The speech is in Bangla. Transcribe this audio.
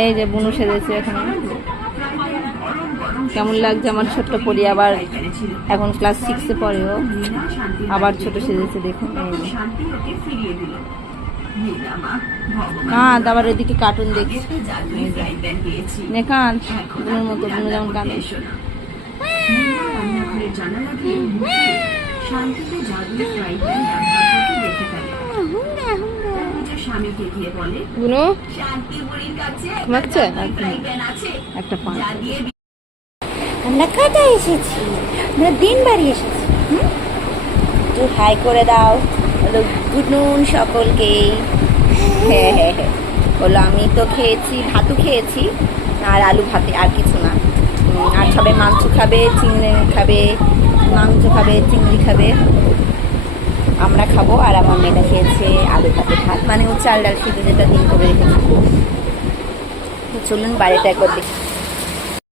এই যে বুনু সেজেছে এখানে, কেমন লাগছে আমার ছোট্ট পরি। আবার এখন ক্লাস 6-এ পড়েও আবার ছোট সেজেছে দেখুন। কাঁদ, আবার ওইদিকে কার্টুন দেখছি। কাঁদ বুনুর মতো, বুনু যেমন কাঁদে। বুনু ঘুমাচ্ছে একটা পান। আমরা কাটায় এসেছি, আমরা দিন বাড়ি এসেছি। একটু হাই করে দাও। হলো গুড নুন সকলকে। হ্যাঁ হ্যাঁ হ্যাঁ বলো। আমি তো খেয়েছি, ভাতও খেয়েছি আর আলু ভাতে, আর কিছু না। আর সবাই মাংস খাবে, চিংড়ি খাবে, মাংস খাবে, চিংড়ি খাবে, আমরা খাবো। আর আমার মেয়েটা খেয়েছে আলু ভাতে ভাত, মানে ও চাল ডাল সিদ্ধ যেটা দিন করে রেখেছে। তো চলুন বাড়িটা একবার দেখি।